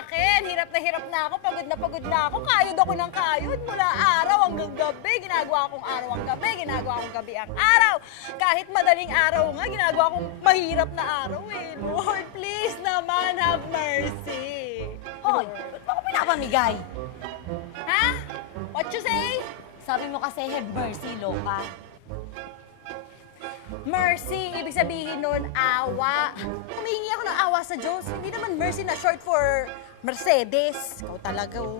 akin. Hirap na ako, pagod na ako. Kayod ako ng kayod. Mula araw hanggang gabi, ginagawa akong araw ang gabi, ginagawa akong gabi ang araw. Kahit madaling araw nga, ginagawa akong mahirap na araw eh. Lord, please naman, have mercy. Hoy, ba't mo ako pinapamigay? Ha? What you say? Sabi mo kasi have mercy, loka. Mercy, ibig sabihin nun, awa. Humihingi ako ng awa sa Diyos. Hindi naman mercy na short for Mercedes. Ikaw talaga, oh.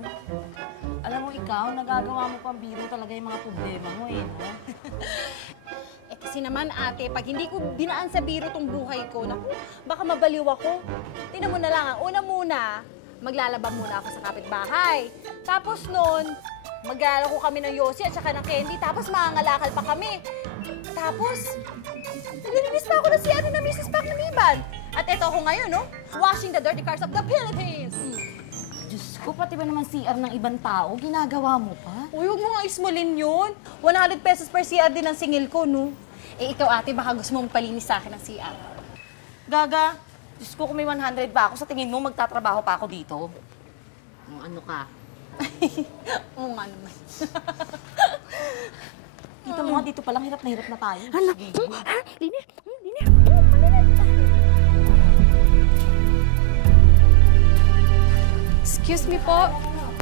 Alam mo ikaw, nagagawa mo pang biro talaga yung mga problema mo eh, no? Eh kasi naman ate, pag hindi ko dinaan sa biro tong buhay ko, naku, baka mabaliw ako. Tingnan mo na lang, una muna, maglalaba muna ako sa kapitbahay. Tapos nun, maglalako kami ng yosi at saka ng candy, tapos mangangalakal pa kami. Tapos, nililinis pa ako ng CR na Mrs. Paclamiban. At eto ako ngayon, no? Washing the dirty cars of the Philippines. Diyos ko, pati ba naman CR ng ibang tao, ginagawa mo pa? Uy, huwag mo nga ismulin yun. 100 pesos per CR din ang singil ko, no? Eh, ikaw ate, baka gusto mong palinis sa akin ng CR. Gaga, Diyos ko, kung may 100 ba ako, sa tingin mo magtatrabaho pa ako dito? Ano ka? Oo nga naman. Kita mo nga dito palang hirap na tayo. Anak, linis. Excuse me po.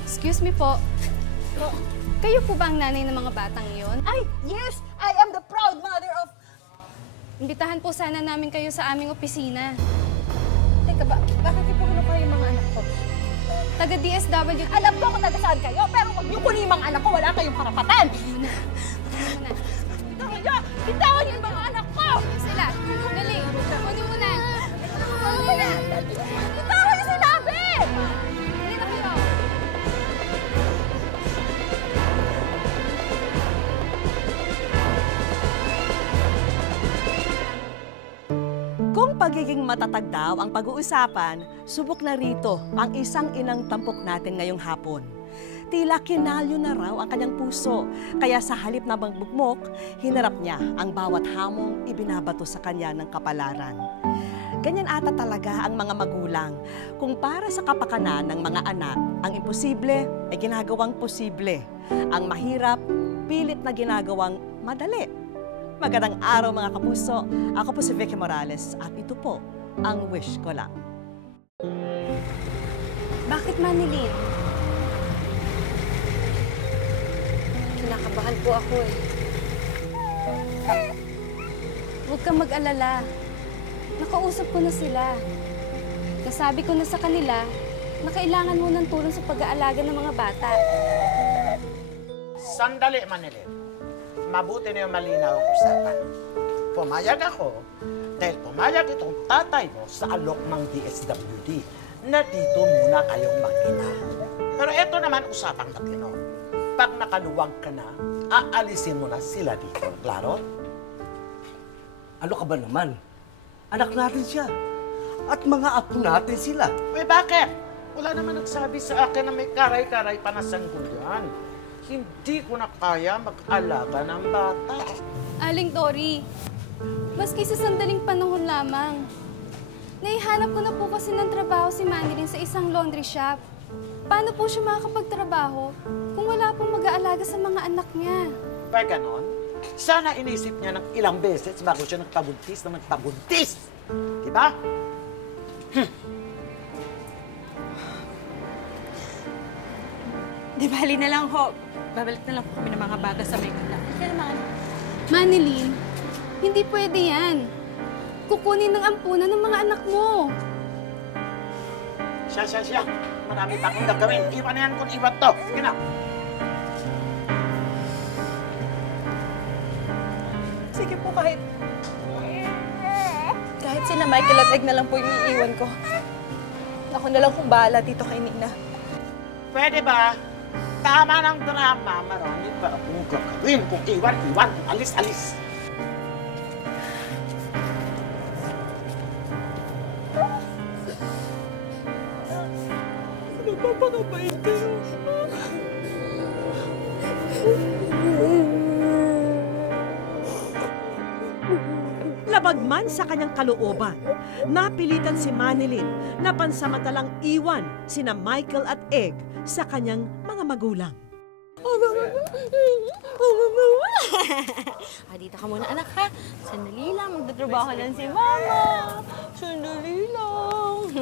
Excuse me po. Kayo po ba ang nanay ng mga batang iyon? Ay, yes! I am the proud mother of... Imbitahan po sana namin kayo sa aming opisina. Teka ba, bakit ipuhulog kayo yung mga anak ko? Taga DSW. Alam ko kung taga saan kayo, pero huwag niyo kunin yung mga anak ko, wala kayong karapatan! Bitawan niyo! Bitawan niyo yung mga anak ko! Sila, dali. Kunin mo na. Bitawan niyo sinabi! Dali na kayo. Kung pagiging matatag daw ang pag-uusapan, subok na rito ang isang inang tampok natin ngayong hapon. Tila kinalyo na raw ang kanyang puso, kaya sa halip na magbugmok, hinarap niya ang bawat hamong ibinabato sa kanya ng kapalaran. Ganyan ata talaga ang mga magulang. Kung para sa kapakanan ng mga anak, ang imposible ay ginagawang posible. Ang mahirap, pilit na ginagawang madali. Magandang araw mga kapuso. Ako po si Vicky Morales at ito po ang Wish Ko Lang. Bakit, Manilyn? Kinakabahan po ako eh. Huwag kang mag-alala. Nakausap ko na sila. Nasabi ko na sa kanila na kailangan mo ng tulong sa pag-aalaga ng mga bata. Sandali, Manilyn. Mabuti na yung malinaw ang usapan. Pumayag ako dahil pumayag itong tatay mo sa alok ng DSWD na dito muna kayong mag-ina. Pero ito naman usapang matino. Pag nakaluwag ka na, aalisin mo na sila dito. Klaro? Ano ka ba naman? Anak natin siya. At mga apo natin sila. Uy, bakit? Wala naman nagsabi sa akin na may karay-karay pa na sanggunian. Hindi ko na kaya mag-alaga ng bata. Aling Tori, maski sa sandaling panahon lamang, naihanap ko na po kasi ng trabaho si Manilyn sa isang laundry shop. Paano po siya makakapagtrabaho kung wala pong mag-aalaga sa mga anak niya? Pa ganon, sana inisip niya ng ilang beses bago siya nagpabuntis na nagpabuntis. Diba? Di bali na lang ho. Babalik na lang po kami ng mga bata sa Maynila. Kaya naman. Manilyn, hindi pwede yan. Kukunin ng ampunan ng mga anak mo. Siya. Marami pa akong gagawin. Iwan na yan kung iwan to. Sige na. Sige po kahit sina Michael at Egg na lang po yung iiwan ko. Ako na lang kung bahala dito kay Nina. Pwede ba? Tama ng drama. Marami pa akong gagawin. Kung iwan. Kung alis. Napapakabait kayo. Labag man sa kanyang kalooban, napilitan si Manilyn na pansamantalang iwan sina Michael at Egg sa kanyang mga magulang. Dito ka muna, anak, ha? Sandali lang, magtatrabaho lang si Mama. Sandali lang.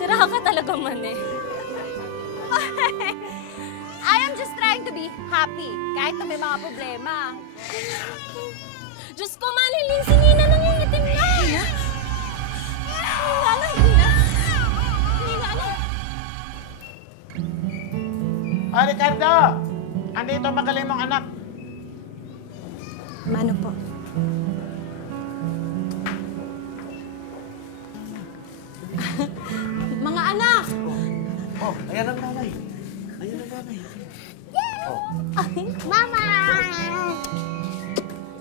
Sira ka talaga man eh. I am just trying to be happy, kahit na may mga problema. Diyos ko, Manilyn, si Nina nangingitim na! Nina? Hindi na. Nina, ano? Oh, Ricardo! Andito magaling mong anak. Mano po? Mga anak! Oh, ayan ang nanay. Ayan ang nanay. Mama!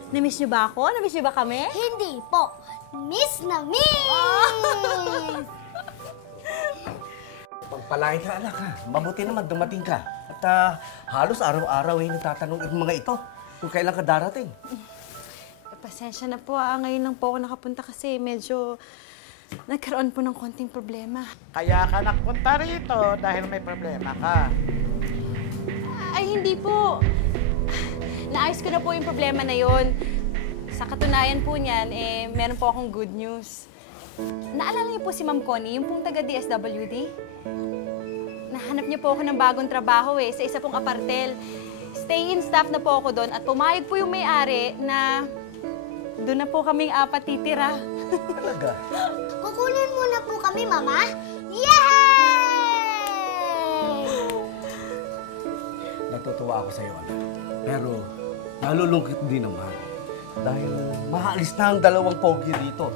Namiss niyo ba ako? Namiss niyo ba kami? Hindi po. Miss na miss! Pagpalain ka, anak, ha? Mabuti naman dumating ka. At halos araw-araw ay natatanong ang mga ito kung kailan ka darating. Pasensya na po, ngayon lang po ako nakapunta kasi medyo nagkaroon po ng konting problema. Kaya ka nagpunta rito dahil may problema ka. Ay, hindi po. Naayos ko na po yung problema na yon. Sa katunayan po niyan, meron po akong good news. Naalala niyo po si Ma'am Connie, yung pong taga-DSWD? Nahanap niyo po ako ng bagong trabaho sa isa pong apartel. Stay-in staff na po ako doon at pumayag po yung may-ari na doon na po kaming apat titira. Talaga? Kukunin muna po kami, Mama. Yay! Natutuwa ako sa'yo, anak. Pero nalulungkot din naman. Dahil maalis na ang dalawang pogi dito.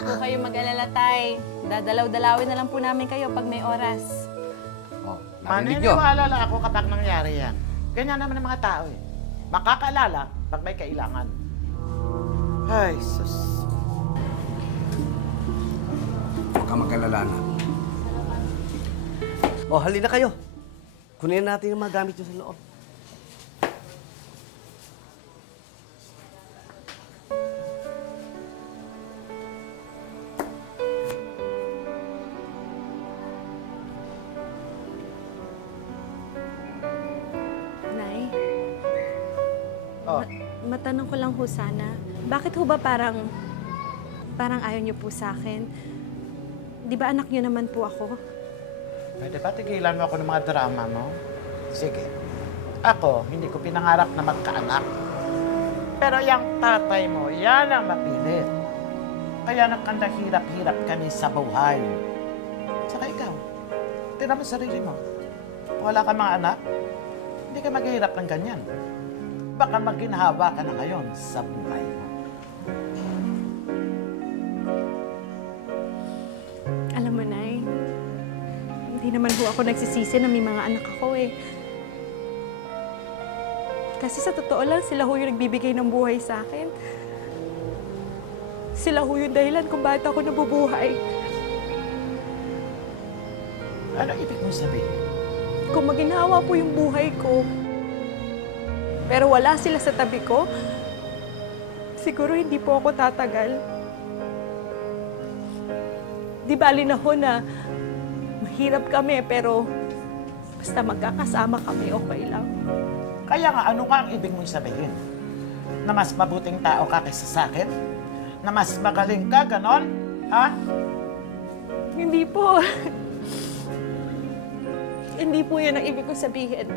Huwag kayong mag-alala, Tay. Dadalaw-dalawin na lang po namin kayo pag may oras. Oh, narinig nyo? Maniniwala ako kapag nangyari yan. Ganyan naman ang mga tao Makakaalala pag may kailangan. Ay, sus. Huwag ka mag-alala na. Oh, halina kayo. Kunin natin yung mga gamit nyo sa loob. Nay, Oh, matanong ko lang ho sana. Bakit ho ba parang ayaw niyo po sa akin? Di ba anak niyo naman po ako? pwede ba tigilan mo ako ng mga drama mo? Sige. Ako, hindi ko pinangarap na magkaanak. Pero yung tatay mo, yan ang mapilit. Kaya nakanda hirap-hirap kami sa buhay. Saka ikaw, tingnan mo sarili mo. Wala ka mga anak, hindi ka maghihirap ng ganyan. Baka maginhawa ka na ngayon sa buhay mo. Alam mo, Nay, hindi naman ho ako nagsisisi na may mga anak ako Kasi sa totoo lang, sila ho yung nagbibigay ng buhay sa akin. Sila ho yung dahilan kung bakit ako nabubuhay. Ano ibig mo sabihin? Kung maginhawa po yung buhay ko, pero wala sila sa tabi ko, siguro hindi po ako tatagal. Di bali na ho na mahirap kami, pero basta magkakasama kami, okay lang. Kaya nga, ano nga ang ibig mong sabihin? Na mas mabuting tao ka kaysa sa akin? Na mas magaling ka, ganon? Ha? Hindi po. Hindi po yun ang ibig kong sabihin.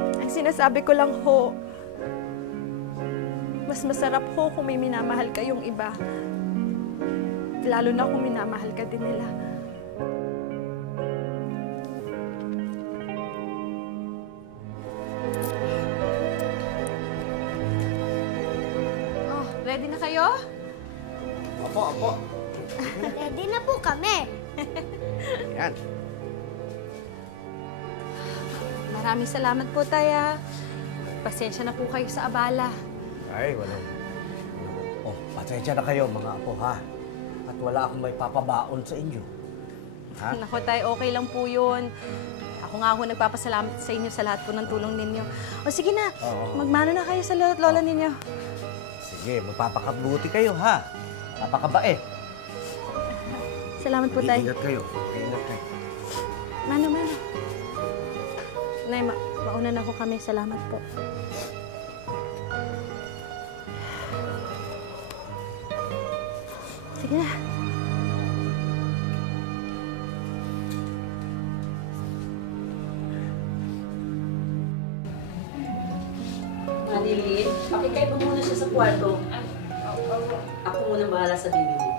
Ang sinasabi ko lang ho, mas masarap ho kung may minamahal kayong iba. Lalo na kung minamahal ka din nila. Oh, ready na kayo? Opo. Ready na po kami. Yan. Maraming salamat po, Taya. Pasensya na po kayo sa abala. Ay, walang Oh, pasensya na kayo mga apo ha. At wala akong may papabaon sa inyo. Ha? Naku, tay, okay lang po yun. Ako nga ho nagpapasalamat sa inyo sa lahat po ng tulong ninyo. O sige na, Oo. magmano na kayo sa lolo't lola ninyo. Sige, magpapakabuti kayo ha. Napakabait. Salamat po, tay. Ingat kayo. Ingat kayo. Mano. Nay, mauna na po kami. Salamat po. Sige na. Manilin, pakikay mo muna siya sa kwarto. Ako muna bahala sa baby mo.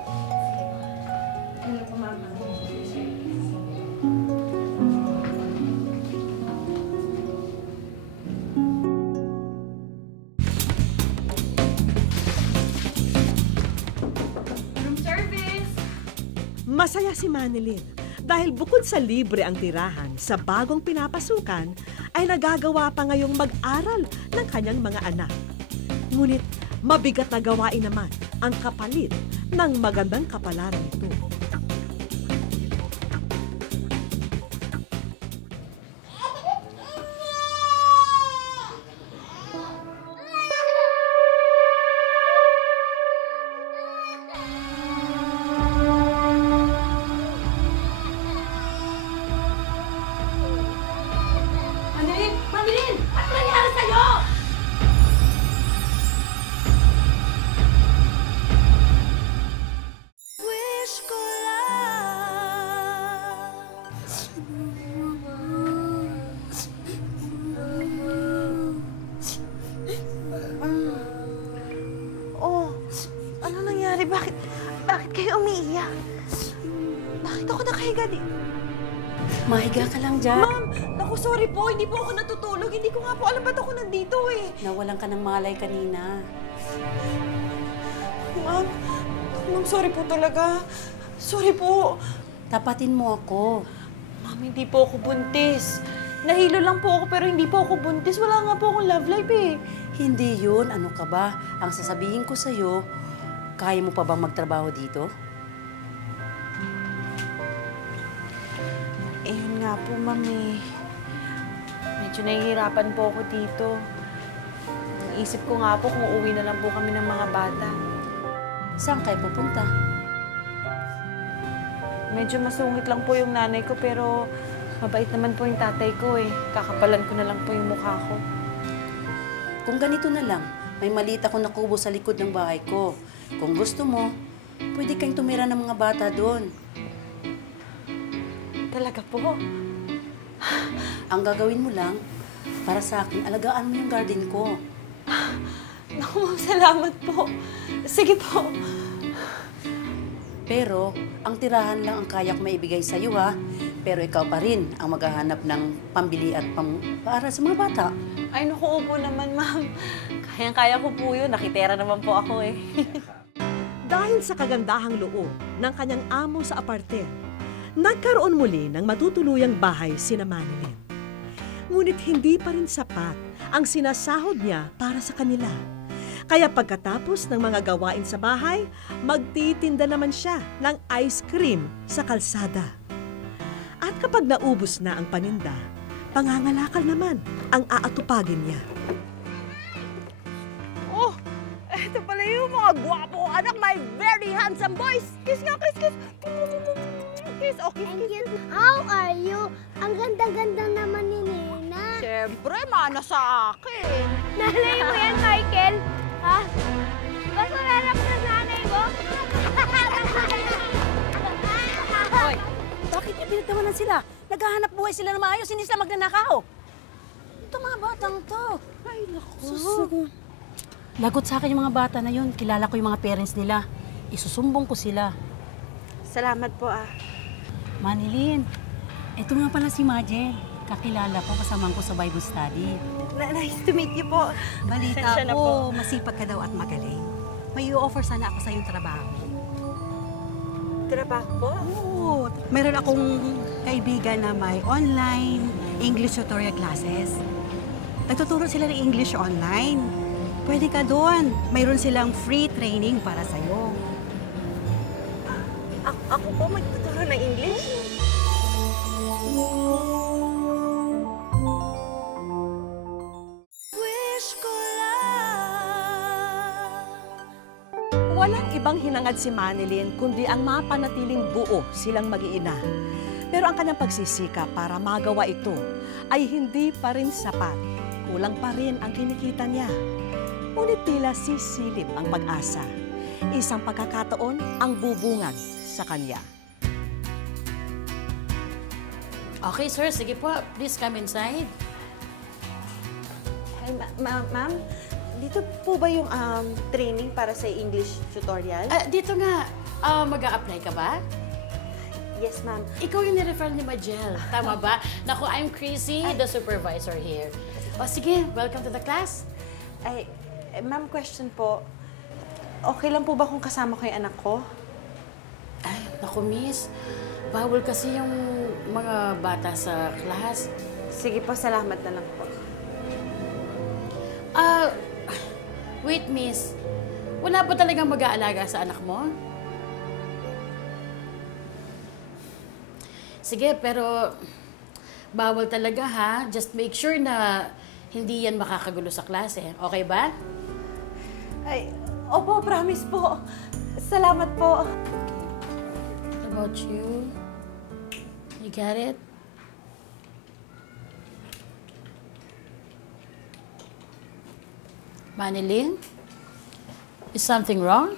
Masaya si Manilin dahil bukod sa libre ang tirahan sa bagong pinapasukan, ay nagagawa pa ngayong mag-aral ng kanyang mga anak. Ngunit mabigat na gawain naman ang kapalit ng magandang kapalaran nito. Manilin! Ano nangyari sa'yo? Oh, ano nangyari? Bakit kayo umiiyak? Bakit ako nakahiga di? Mahiga ka lang dyan. Ma'am, naku, sorry po. Hindi po ako natutulog. Hindi ko nga po alam ba't ako nandito eh. Nawalan ka ng malay kanina. Ma'am, sorry po talaga. Sorry po. Tapatin mo ako. Ma'am, hindi po ako buntis. Nahilo lang po ako pero hindi po ako buntis. Wala nga po akong love life eh. Hindi yun. Ano ka ba? Ang sasabihin ko sa'yo, kaya mo pa bang magtrabaho dito? Eh, yun nga po, ma'am eh. Medyo nahihirapan po ako dito. Isip ko nga po kung uuwi na lang po kami ng mga bata. Saan kayo pupunta? Medyo masungit lang po yung nanay ko pero mabait naman po yung tatay ko eh. Kakapalan ko na lang po yung mukha ko. Kung ganito na lang, may maliit akong nakubo sa likod ng bahay ko. Kung gusto mo, pwede kayong tumira ng mga bata doon. Talaga po? Ang gagawin mo lang, para sa akin, alagaan mo yung garden ko. Naku, ma'am, salamat po. Sige po. Pero, ang tirahan lang ang kaya ko maibigay sa'yo, ha? Pero ikaw pa rin ang maghahanap ng pambili at para sa mga bata. Ay, naku, upo naman, ma'am. Kayang-kaya ko po yun. Nakitera naman po ako eh. Dahil sa kagandahang loob ng kanyang amo sa apartel, nagkaroon muli ng matutuluyang bahay sina Manilin. Ngunit hindi pa rin sapat ang sinasahod niya para sa kanila. Kaya pagkatapos ng mga gawain sa bahay, magtitinda naman siya ng ice cream sa kalsada. At kapag naubos na ang paninda, pangangalakal naman ang aatupagin niya. Oh, eto pala yung mga gwapo anak, my very handsome boys. Kiss nga, kiss, kiss. Kiss, oh, kiss, Thank kiss. you. How are you? Ang ganda-ganda naman ni Nina. Siyempre, mana sa akin. Nanay mo yan, Michael? Ha? Ba't wala na po sa nanay mo? Hoy, bakit niya pinagtawanan sila? Naghahanap buhay sila na maayos, hindi sila magnanakaw. Ito mga batang to. Ay, naku. Lagot sa akin yung mga bata na yun. Kilala ko yung mga parents nila. Isusumbong ko sila. Salamat po ah. Manilin, ito nga pala si Majel. Kakilala ko, kasama ko sa Bible study. Nice to meet you po. Balita Pasensya na ko, masipag ka daw at magaling. May i-offer sana ako sa yung trabaho. Trabaho po? Oo. Meron akong kaibigan na may online English tutorial classes. Nagtuturo sila ng English online. Pwede ka doon. Mayroon silang free training para sa'yo. Ako po magtuturo ng English? Walang ibang hinangad si Manilyn kundi ang mapanatiling buo silang mag-iina. Pero ang kanyang pagsisikap para magawa ito ay hindi pa rin sapat. Kulang pa rin ang kinikita niya. Ngunit tila sisilip ang pag-asa. Isang pagkakataon ang bubungad sa kanya. Okay, sir. Sige po. Please come inside. Ay, ma'am, dito po ba yung training para sa English tutorial? Dito nga. Mag-a-apply ka ba? Yes, ma'am. Ikaw yung nirefer ni Majel. Tama ba? Naku, I'm Chrissy, the supervisor here. O sige, welcome to the class. Ay, ma'am, question po. Okay lang po ba kung kasama ko yung anak ko? Ay, naku, miss. Bawal kasi yung mga bata sa class. Sige po, salamat na lang po. Wait, miss. Wala ba talagang mag-aalaga sa anak mo? Sige, pero bawal talaga ha. Just make sure na hindi yan makakagulo sa klase. Okay ba? Ay, opo, promise po. Salamat po. What about you? You got it? Manilyn? Is something wrong?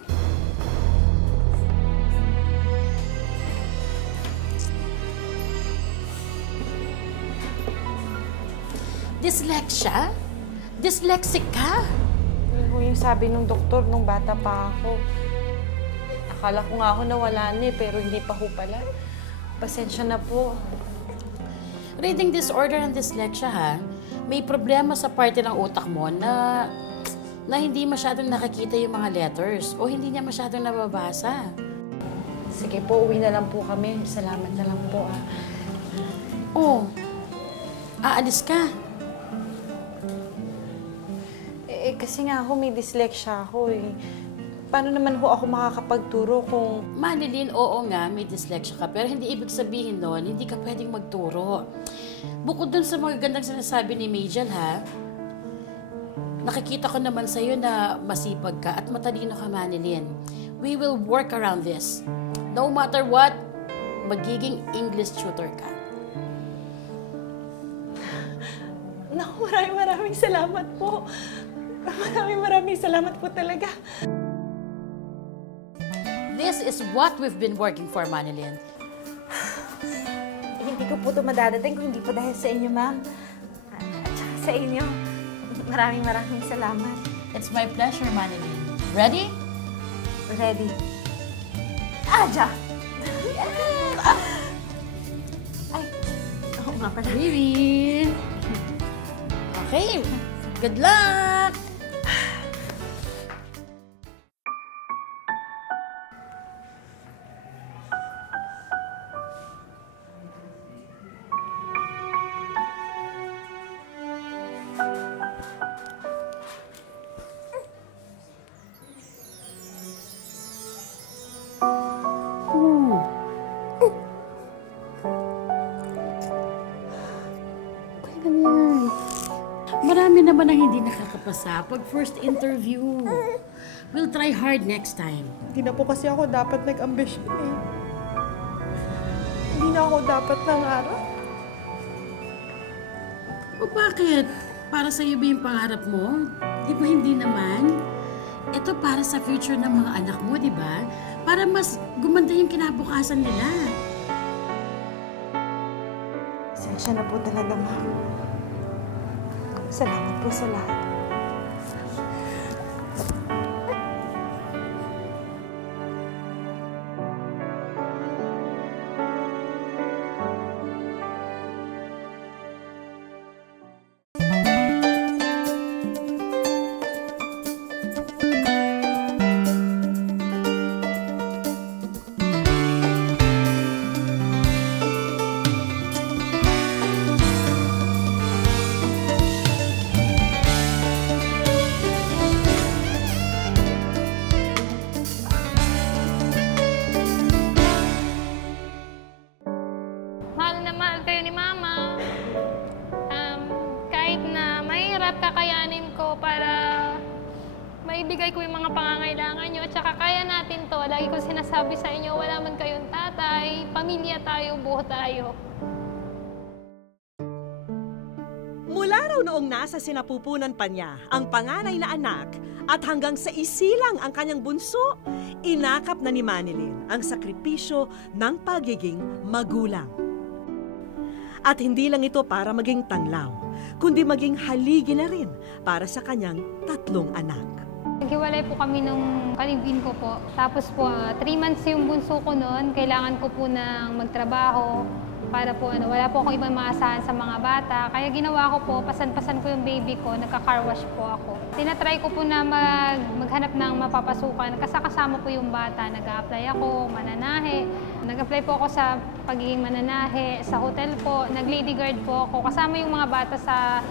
Dyslexia? Dyslexic ka? Yun ho yung sabi nung doktor nung bata pa ako. Akala ko nga ako nawala na pero hindi pa ho pala. Pasensya na po. Reading disorder and dyslexia ha, may problema sa parte ng utak mo na hindi masyadong nakikita yung mga letters o hindi niya masyadong nababasa. Sige po, uwi na lang po kami. Salamat na lang po. Oh, aalis ka. Kasi nga ako may dyslexia ako eh. Paano naman ho ako makakapagturo kung... Manilyn, oo nga, may dyslexia ka, pero hindi ibig sabihin nun, hindi ka pwedeng magturo. Bukod dun sa mga gandang sinasabi ni Majel, ha? Nakikita ko naman sa'yo na masipag ka at matalino ka, Manilyn. We will work around this. No matter what, magiging English tutor ka. Naku, maraming salamat po. Maraming salamat po talaga. This is what we've been working for, Manilyn. Hindi ko po ito madadating kung hindi po dahil sa inyo, ma'am. At saka sa inyo. Maraming salamat. It's my pleasure, Manilyn. Ready? Ready. Aja! Ay, oo nga pala. Baby! Okay, good luck! Marami naman ang hindi nakakapasa pag first interview. We'll try hard next time. Hindi na po kasi ako dapat nag-ambisyon eh. Hindi na ako dapat nangarap. O bakit? Para sa'yo ba yung pangarap mo? Di ba hindi naman? Ito para sa future ng mga anak mo, di ba? Para mas gumanda yung kinabukasan nila. Sensya na po talaga, ma'am. Salamat po sa lahat. maibigay ko yung mga pangangailangan nyo. At saka kaya natin to. Lagi ko sinasabi sa inyo, wala man kayong tatay, pamilya tayo, buo tayo. Mula raw noong nasa sinapupunan pa niya ang panganay na anak at hanggang sa isilang ang kanyang bunso, inakap na ni Manilyn ang sakripisyo ng pagiging magulang. At hindi lang ito para maging tanglaw, kundi maging haligi na rin para sa kanyang 3 anak. Naghiwalay po kami nung kalibin ko po. Tapos po, 3 months yung bunso ko noon. Kailangan ko po ng magtrabaho para po wala po akong ibang maasahan sa mga bata. Kaya ginawa ko po, pasan-pasan ko yung baby ko, nagka-car wash po ako. Tinatry ko po na maghanap ng mapapasukan. Kasama po yung bata. Nag-a-apply ako, mananahe. Nag-apply po ako sa pagiging mananahe, sa hotel po. Nag-lady guard po ako. Kasama yung mga bata sa,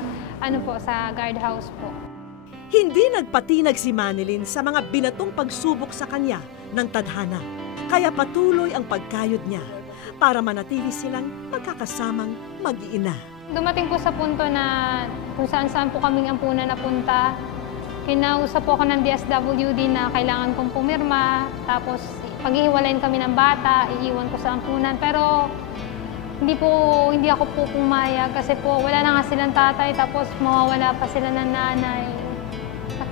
sa guardhouse po. Hindi nagpatinag si Manilyn sa mga binatong pagsubok sa kanya ng tadhana. Kaya patuloy ang pagkayod niya para manatili silang magkakasamang mag-iina. Dumating po sa punto na kung saan-saan po kaming ampunan napunta. Kinausap po ako ng DSWD na kailangan kong pumirma. Tapos paghihiwalayin kami ng bata, iiwan ko sa ampunan. Pero hindi ako po pumayag kasi po wala na nga silang tatay tapos mawawala pa sila ng nanay.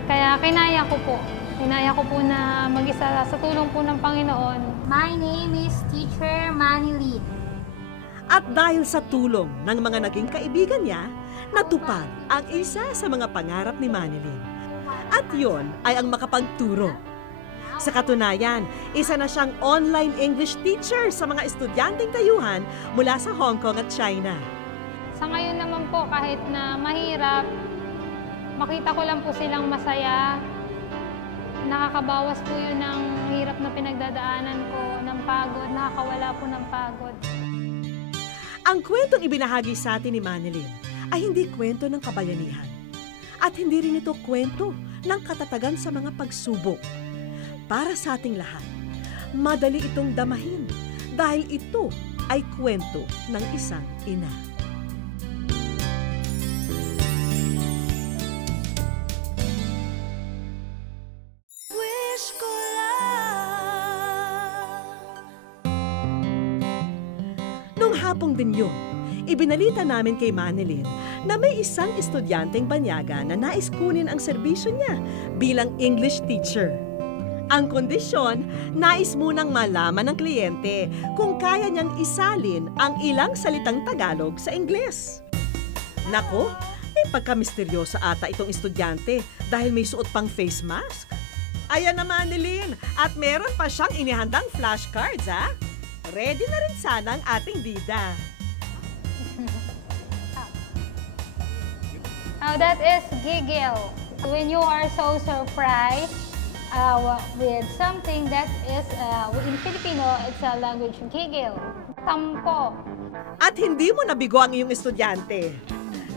Kaya kinaya ko po. Kinaya ko po na mag-isa sa tulong po ng Panginoon. My name is Teacher Manilyn. At dahil sa tulong ng mga naging kaibigan niya, natupad ang isa sa mga pangarap ni Manilyn. At yon ay ang makapagturo. Sa katunayan, isa na siyang online English teacher sa mga estudyanteng tayuhan mula sa Hong Kong at China. Sa ngayon naman po, kahit na mahirap, makita ko lang po silang masaya. Nakakabawas po yun ng hirap na pinagdadaanan ko, ng pagod, nakakawala po ng pagod. Ang kwentong ibinahagi sa atin ni Manilyn ay hindi kwento ng kabayanihan. At hindi rin ito kwento ng katatagan sa mga pagsubok. Para sa ating lahat, madali itong damahin dahil ito ay kwento ng isang ina. Hapong din yun, ibinalita namin kay Manilyn na may isang estudyanteng banyaga na nais kunin ang serbisyo niya bilang English teacher. Ang kondisyon, nais munang malaman ng kliyente kung kaya niyang isalin ang ilang salitang Tagalog sa Ingles. Nako, may pagka-misteryoso ata itong estudyante dahil may suot pang face mask. Ayan na Manilyn, at meron pa siyang inihandang flashcards ha. Ready na rin sana ang ating bida. Now that is giggle. When you are so surprised with something that is, in Filipino, it's a language giggle. Tampo. At hindi mo nabigo ang iyong estudyante.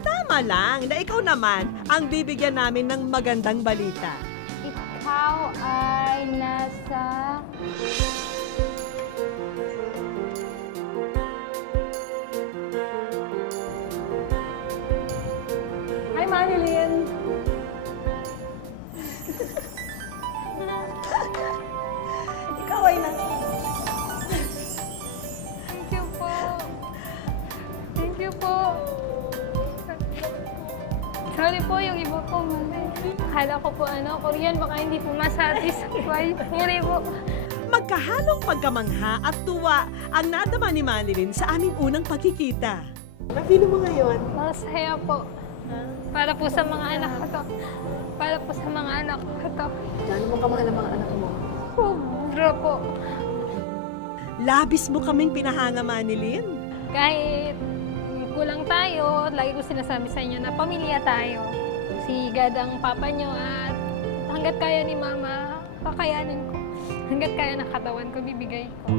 Tama lang na ikaw naman ang bibigyan namin ng magandang balita. Ikaw ay nasa... Hi, Manilyn! Ikaw ay Thank you po. Thank you po. Sorry po yung iba po, mali. Akala ko po, Korean, baka hindi po masatisfy. Sorry po. Magkahalong pagkamangha at tuwa ang nadama ni Manilyn sa aming unang pagkikita. Napino mo ngayon? Masaya po. Para po sa mga anak ko to. Para po sa mga anak ko to. Gaano mo kamahal ang mga anak mo? Sobra po. Labis mo kaming pinahanga, Manilyn. Kahit kulang tayo, lagi ko sinasabi sa inyo na pamilya tayo. Si God ang papa nyo at hanggat kaya ni Mama, kakayanin ko. Hanggat kaya ng katawan ko, bibigay ko.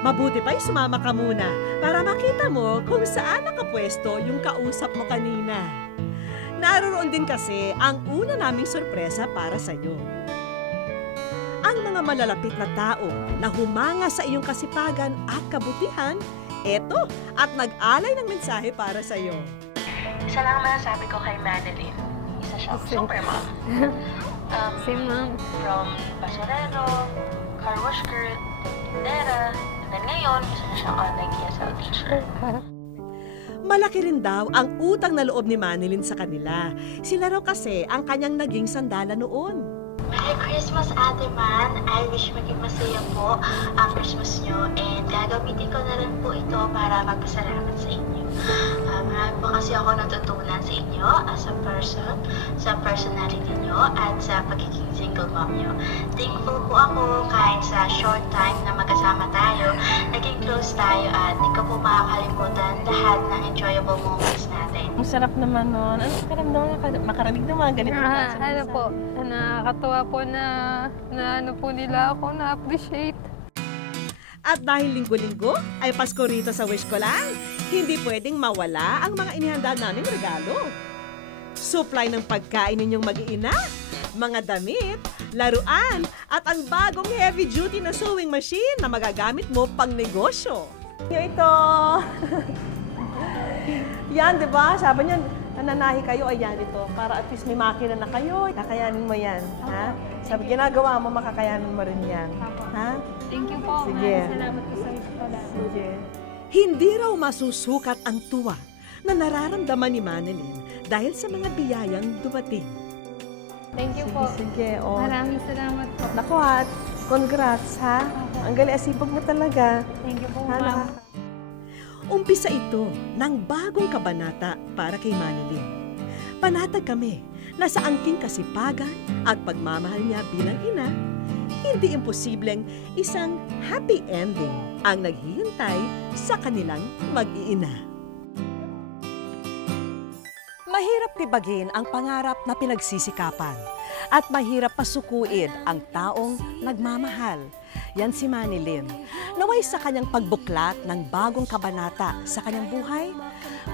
Mabuti pa'y sumama ka muna para makita mo kung saan nakapwesto yung kausap mo kanina. Naroon din kasi ang una naming sorpresa para sa'yo. Ang mga malalapit na tao na humanga sa iyong kasipagan at kabutihan, eto at nag-alay ng mensahe para sa'yo. Isa lang masasabi ko kay Manilyn. Isa siyang super mom. Si Ma'am. From basurero, car wash girl, tindera, and then ngayon, isa na siyang online ESL teacher. Malaki rin daw ang utang na loob ni Manilyn sa kanila. Sila raw kasi ang kanyang naging sandala noon. Merry Christmas, Ate Man. I wish maging masaya po ang Christmas nyo and gagamitin ko na rin po ito para magpasalamat sa inyo. Marami po kasi ako natutunan sa inyo as a person, sa personality nyo at sa pagiging single mom nyo. Thankful po ako kahit sa short time na magkasama tayo, naging close tayo at di ko po makakalimutan lahat ng enjoyable moments natin. Ang sarap naman nun. Ano karamdaman makarinig ng mga ganito? Ano po, nakakatuwa po na ano po nila ako, na-appreciate. At dahil linggo-linggo ay Pasko rito sa Wish Ko Lang, hindi pwedeng mawala ang mga inihanda naming regalo. Supply ng pagkain ninyong mag-iina, mga damit, laruan, at ang bagong heavy-duty na sewing machine na magagamit mo pang negosyo. Ito! Yan, di ba? Sabi niyo, nananahi kayo, ayan ito. Para at least may makina na kayo, kakayanin mo yan. Ha? Sabi, ginagawa mo, makakayanin mo rin yan. Ha? Thank you po. Sige. Salamat po sa Wish Ko Lang. Sige. Hindi raw masusukat ang tuwa na nararamdaman ni Manilyn dahil sa mga biyayang dumating. Thank you po. Sige, oh. Maraming salamat po. Naku, at congrats, ha? Ang galing, asipag mo talaga. Thank you po, Ha, Ma'am. Umpisa ito ng bagong kabanata para kay Manilyn. Panatag kami na sa angking kasipagan at pagmamahal niya bilang ina, hindi imposibleng isang happy ending ang naghihintay sa kanilang mag-iina. Mahirap tibagin ang pangarap na pinagsisikapan at mahirap pasukuin ang taong nagmamahal. Yan si Manilyn. Naway sa kanyang pagbuklat ng bagong kabanata sa kanyang buhay,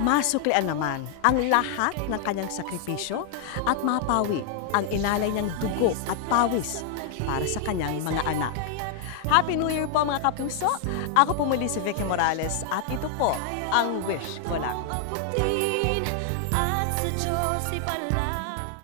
masuklian naman ang lahat ng kanyang sakripisyo at mapawi ang inalay niyang dugo at pawis para sa kanyang mga anak. Happy New Year po mga kapuso! Ako po muli si Vicky Morales at ito po ang Wish Ko Lang. At sa Diyos ipalala.